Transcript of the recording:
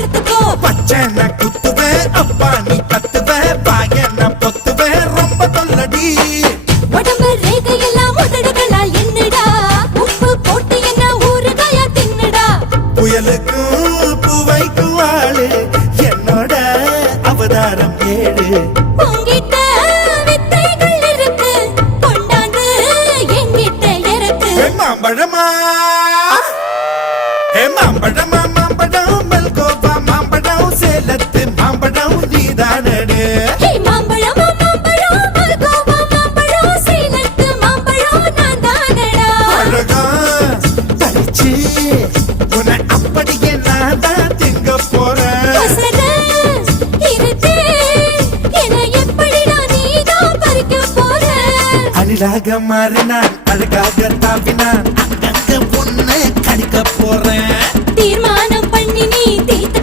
அறுத்துக்கோ. பச்சனை குத்துவேன் அப்பா நீ கத்துவேன் பாயன பொத்துவேன் ரொம்ப தொல்லடி. உடம்பு ரேகையெல்லாம் உதடுகளால் என்னடா உப்பு போட்டு என்ன ஊறுகாயா தின்னுடா. புயலுக்கும் பூவைக்கும் ஆளு என்னோட அவதாரம் ஏழு. உங்கிட்ட வித்தைகள் இருக்கு கொண்டாந்து எங்கிட்ட இருக்கு. மாம்பழமா மாம்பழமா மாம்பழம் மல்கோவா மாம்பழம் சேலத்து மாம்பழம் நீதானே. மாம்பழம் மாம்பழம் மல்கோவா மாம்பழம் சேலத்து மாம்பழம் நான் தானடா. அழகா பறிச்சு உன்னை அப்படியே நான் தான் திங்க போறேன். அழகாக மாறினான் அழகாக தாவினான் அங்கங்க பொண்ணு கடிக்க போறேன்.